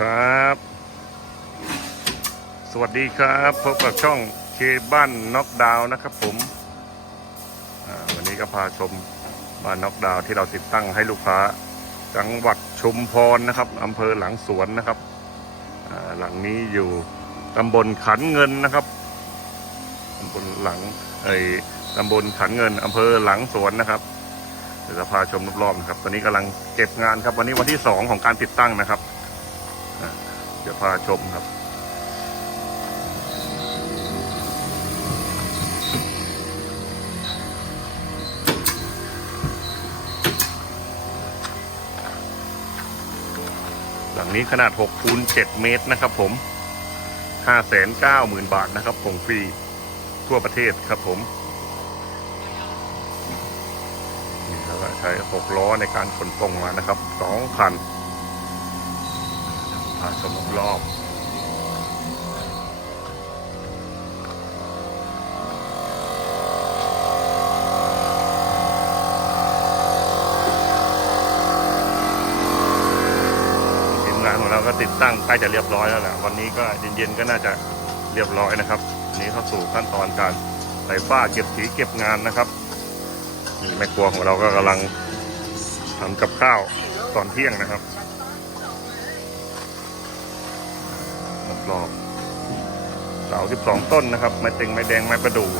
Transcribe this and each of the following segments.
ครับ สวัสดีครับพบกับช่องเคบ้านน็อกดาวน์นะครับผมวันนี้ก็พาชมบ้านน็อกดาวน์ที่เราติดตั้งให้ลูกค้า จังหวัดชุมพรนะครับอำเภอหลังสวนนะครับหลังนี้อยู่ตำบลขันเงินนะครับตำบลหลังไอ้ตำบลขันเงินอำเภอหลังสวนนะครับเดี๋ยวจะพาชมรอบๆนะครับ ตอนนี้กำลังเก็บงานครับ วันนี้วันที่สองของการติดตั้งนะครับาเดี๋ยวพาชมครับ หลังนี้ขนาด6คูณ7เมตรนะครับผม 590,000 บาทนะครับส่งฟรีทั่วประเทศครับผมนี่แล้วก็ใช้6ล้อในการขนส่งมานะครับ2คัน พาชมรอบทีมงานของเราก็ติดตั้งใกล้จะเรียบร้อยแล้วแหละวันนี้ก็เย็นๆก็น่าจะเรียบร้อยนะครับนี้เข้าสู่ขั้นตอนการใส่ฝ้าเก็บสีเก็บงานนะครับนี่แม่ครัวของเราก็กำลังทำกับข้าวตอนเที่ยงนะครับ รอบเสา12ต้นนะครับ ไม้เต็งไม้แดงไม้ประดู่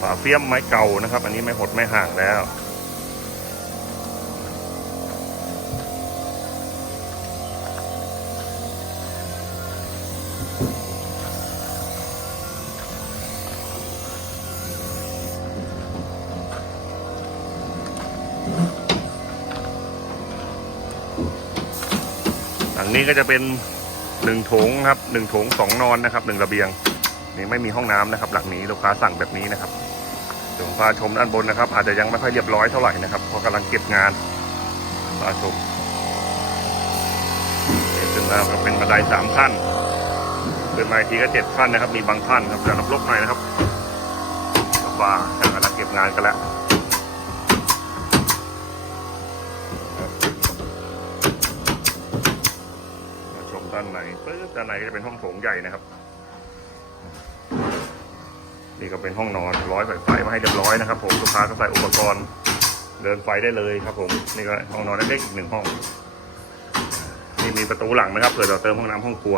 ฝาเฟี้ยมไม้เก่านะครับ อันนี้ไม้หดไม้ห่างแล้วหลังนี้ก็จะเป็น หนึ่งโถงครับหนึ่งโถงสองนอนนะครับหนึ่งระเบียงนี่ไม่มีห้องน้ำนะครับ หลังนี้ลูกค้าสั่งแบบนี้นะครับเดี๋ยวพาชมด้านบนนะครับ อาจจะยังไม่ค่อยเรียบร้อยเท่าไหร่นะครับเพราะกำลังเก็บงานพาชมขึ้นแล้วก็เป็นบันไดสามขั้นขึ้นมาอีกทีก็เจ็ดขั้นนะครับ มีบางขั้นครับเดี๋ยวลบๆหน่อยนะครับว่าช่ากำลังเก็บงานกันแล้ว มาชม ด้านในปึ๊บด้านในก็จะเป็นห้องโถงใหญ่นะครับ นี่ก็เป็นห้องนอนร้อยสายไฟมาให้เรียบร้อยนะครับ ผมลูกค้าก็ใส่อุปกรณ์ เดินไฟได้เลยครับ ผมนี่ก็ห้องนอนเล็กๆอีกหนึ่งห้องนี่มีประตูหลังนะครับเผื่อเราเติมห้องน้ำห้องครัว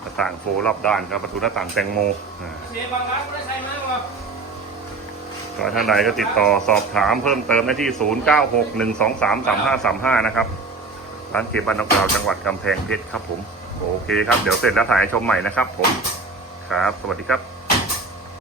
หน้าต่างโฟรอบด้านครับประตูหน้าต่างแตงโมอ่าเสียบางร้านไม่ได้ใช้มากหรอกก็ท่านใดก็ติดต่อสอบถามเพิ่มเติมได้ที่ 0961233535 นะครับ ร้านเคบบันนกดาวจังหวัดกำแพงเพชรครับผม โอเคครับ เดี๋ยวเสร็จแล้วถ่ายชมใหม่นะครับผม ครับ สวัสดีครับ